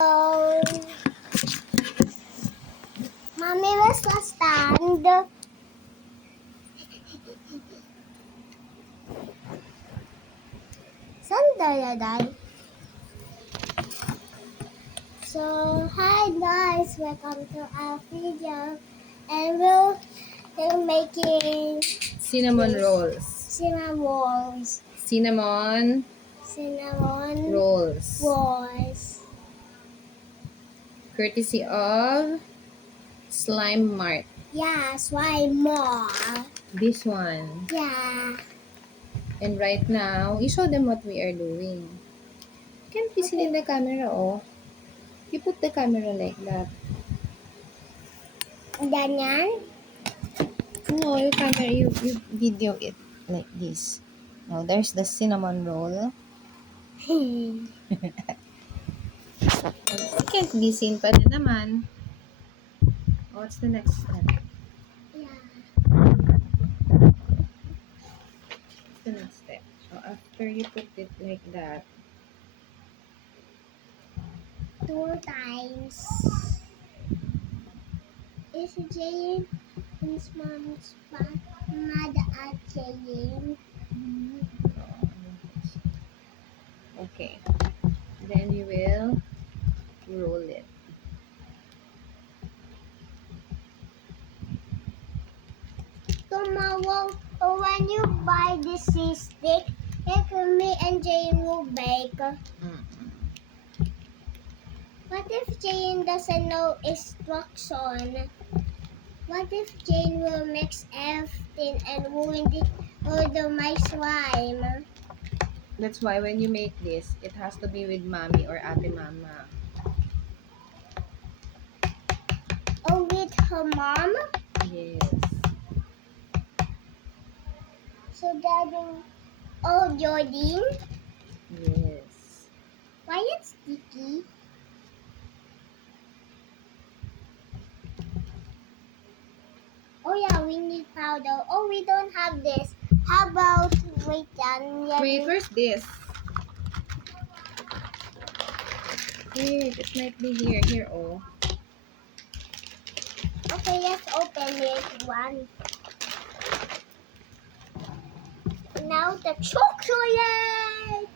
Oh, Mommy, where's the stand? Saan daladay? So, hi guys, welcome to our video. And we're making Cinnamon rolls. cinnamon rolls. Cinnamon Cinnamon rolls. rolls. Courtesy of Slime Mart. Yeah, slime more. This one. Yeah. And right now, you show them what we are doing. Can't be seen in the camera, oh. You put the camera like that. Ganyan? No, your camera, you video it like this. Now, there's the cinnamon roll. It can't be seen pa rin naman. What's the next step? Yeah. What's the next step? So, after you put it like that, 2 times. Is Jane his mom's mad at Jane? okay. Then you will roll it. Tomorrow, when you buy this cheese stick, if me and Jane will bake. What if Jane doesn't know instruction? What if Jane will mix everything and ruin my slime? That's why when you make this, it has to be with mommy or ate mama. Or with her mom? Yes. So daddy, oh Jordan, Yes. why it's sticky? Oh yeah, we need powder. Oh, we don't have this. How about wait then? Wait, where's this? Wait, it might be here. Here, oh. Okay, let's open it one. Now the chocolate.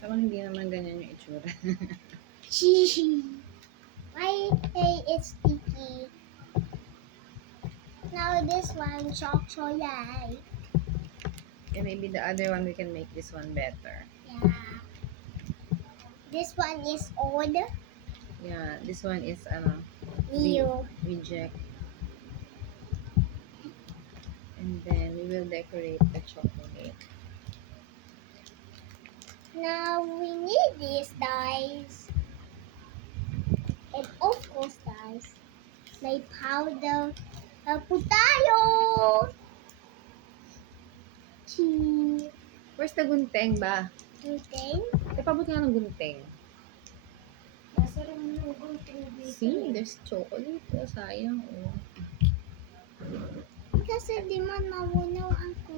Saka hindi naman ganyan yung itsura. Cheesy. Why hey, it's sticky. Now this one chocolate. And maybe the other one, we can make this one better. Yeah. This one is old. Yeah, this one is, New. reject. And then, we will decorate the chocolate. Now we need these guys. And of course guys, may powder. Po tayo! Cheese. Where's the gunting ba? Gunting. Ipabot nga ng gunting. Nasa rin yung gunting dito. See, there's chocolate. Oh, sayang, oh. Kasi di man mawunaw ako.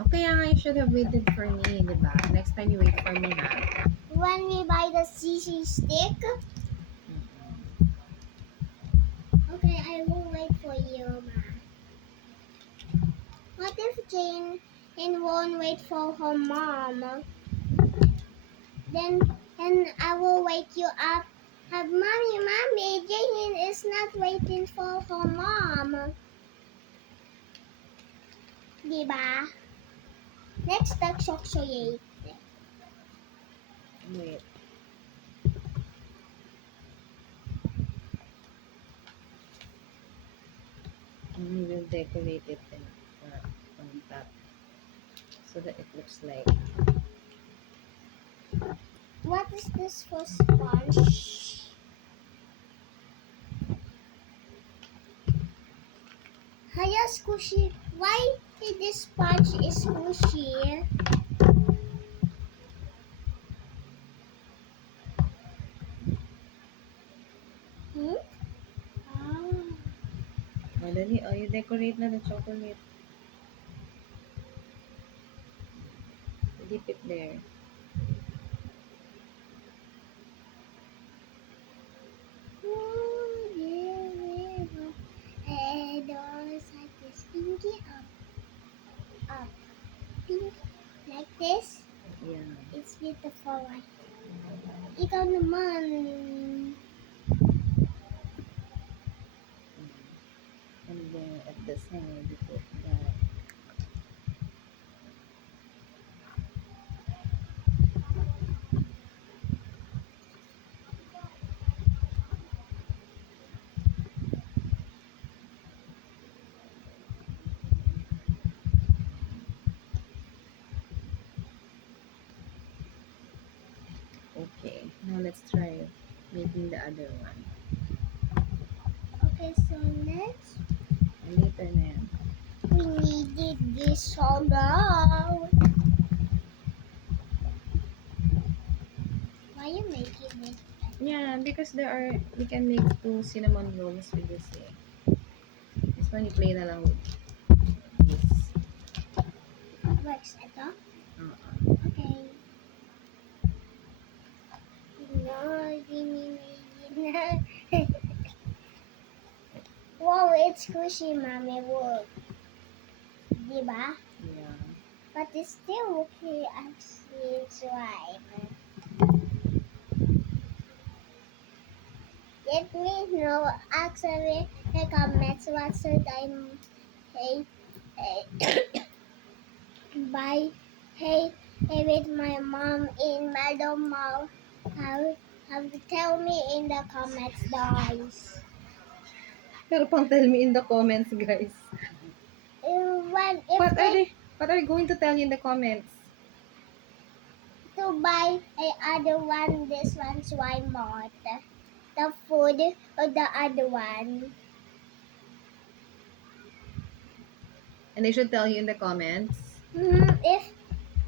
Oh, kaya nga you should have waited for me, di ba? Next time you wait for me, ha? When we buy the CC stick, okay, I will wait for you, Ma. What if Jane won't wait for her mom? Then I will wake you up. Have mommy, Jane is not waiting for her mom. Diba? Next, the chocolate. Wait. And we will decorate it on top so that it looks like. What is this for sponge? Hiya, squishy. Why this sponge is squishy? Hmm? Ah. Oh, dali. Oh, you decorate na the chocolate. Dip it there. Oh, dear river, head always like this, pinky up, pink, like this. Yeah. It's beautiful, right? Ikaw naman. And then at the side, you put that. Okay, now let's try making the other one. Okay, so next, Later na yan. we needed this so long. Why are you making it? Yeah, because we can make 2 cinnamon rolls with this eh. This one, i-play na lang with this. Works ito? Uh-uh. Okay. No, wow, it's squishy, mommy. Wood. Diba? Yeah. But it's still okay actually slime. Let me know actually in the comments what should I hey buy hey with my mom in Meadow Mall. Have to tell me in the comments, guys. Pero pang tell me in the comments, guys. If they What are they going to tell you in the comments? to buy a other one, this one's why not the food or the other one. And they should tell you in the comments. If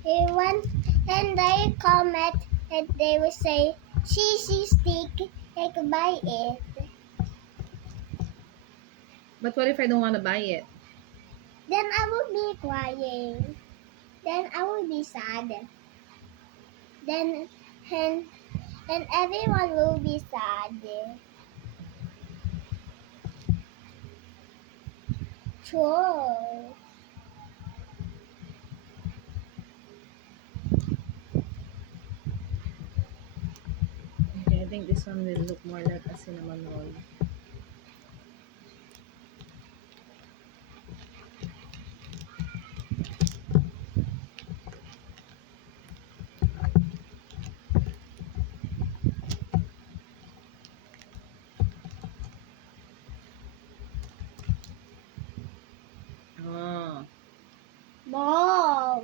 they want and they comment and they will say cheesy stick, I can buy it. But what if I don't want to buy it? Then I will be crying. Then I will be sad. Then and everyone will be sad. Sure. Okay, I think this one will look more like a cinnamon roll. Oh, Wow.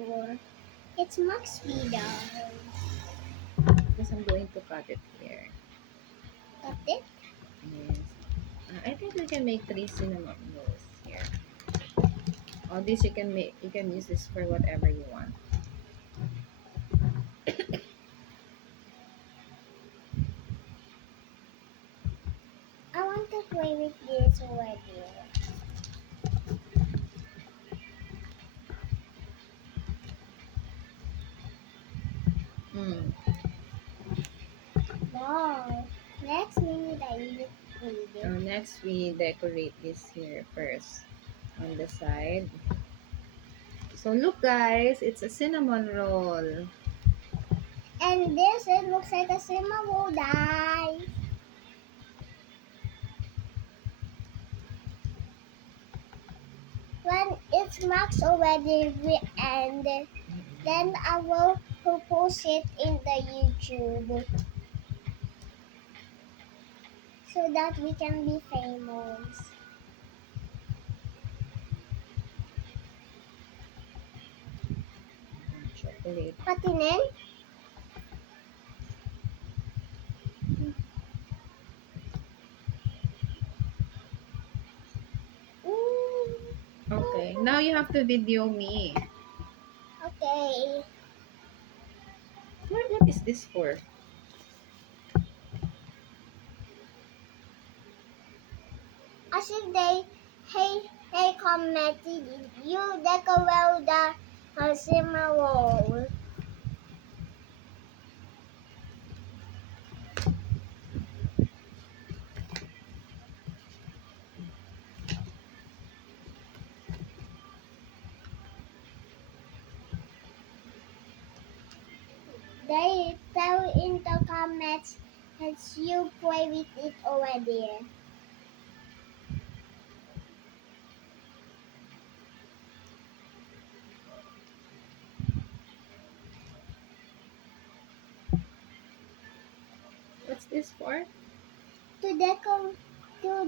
It's much sweeter. because I'm going to cut it here. Got it? Yes. I think we can make 3 cinnamon rolls here. All this you can use this for whatever you want. I want to play with this already. Mm. Wow. Next we need a need it. Next, we decorate this here first on the side. So look, guys, it's a cinnamon roll. And this it looks like a cinnamon die. When it's marked already we end, then I will post it in the YouTube so that we can be famous. Chocolate. Patinin? Okay, now you have to video me. Okay. What is this for? As if they commented you decorate the cinnamon roll. They tell in the comments that you play with it already. What's this for? To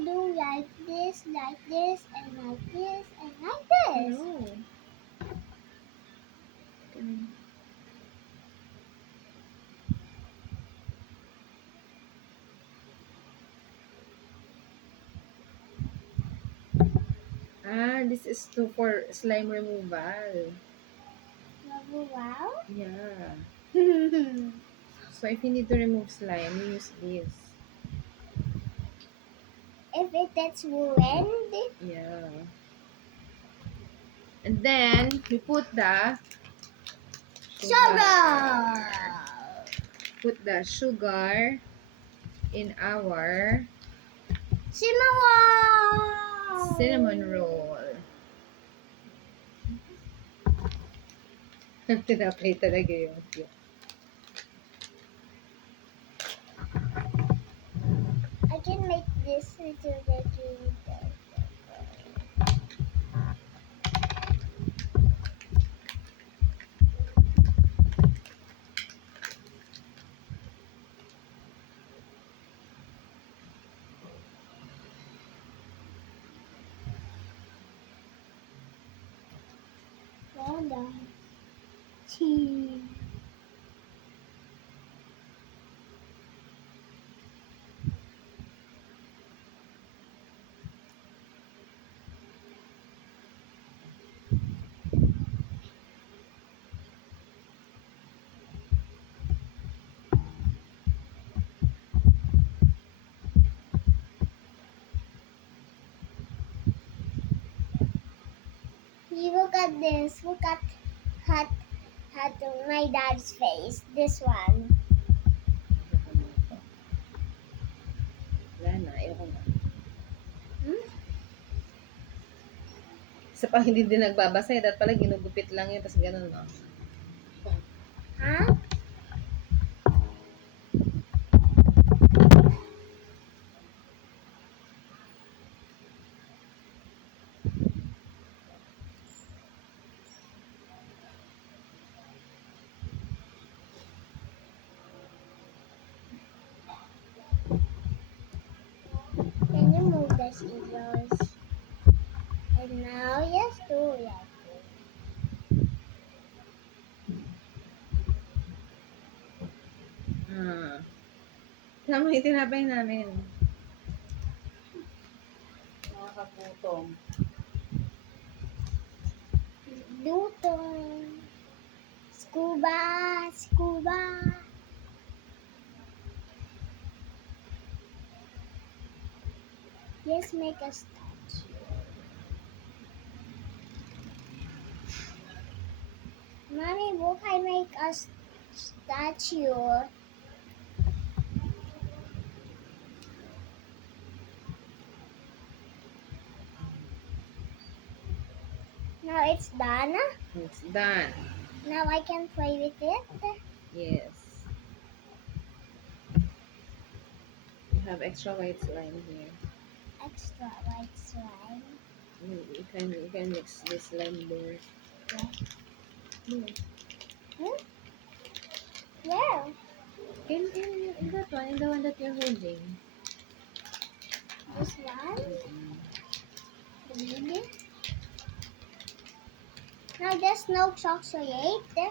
do like this, and like this, and like this. No. Ganun. Ah, this is for slime removal. Wow. Yeah. If So if you need to remove slime, you use this. it gets ruined, Yeah. And then we put the sugar. Put the sugar in our cinnamon roll. Tinapay talaga yung I can make this little bit. Well done. Cheese. You look at this. Look at my dad's face. This one. Wala na, ayoko na. Hmm? Sa pang hindi din nagbabasa, dapat pala ginugupit lang yun, tapos ganun, no? Huh? Can you move the scissors? And now, yes, do that. Tama yung tinapay namin. Nakakaputong. Luton. Scuba. Yes, make a statue. Mommy, what can I make a statue? Now it's done. It's done. Now I can play with it. Yes. You have extra white slime here. Extra white slime. You can mix this slime there. Where? In that one, in the one that you're holding. This one? The baby? Now there's no chocolate. Yeah.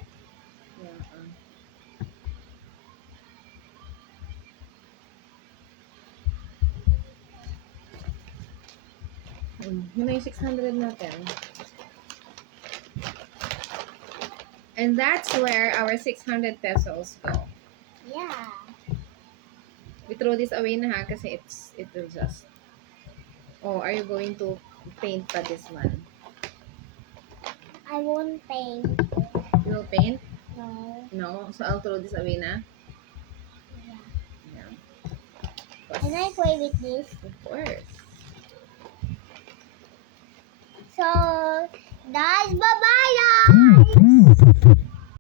Yun na yung 600 natin. And that's where our 600 pesos go. Yeah. We throw this away na ha kasi it will just. Oh, are you going to paint pa this one? I won't paint. You will paint? No. No? So I'll throw this away na? Yeah. Yeah. Can I play with this? Of course. So, guys, bye-bye now.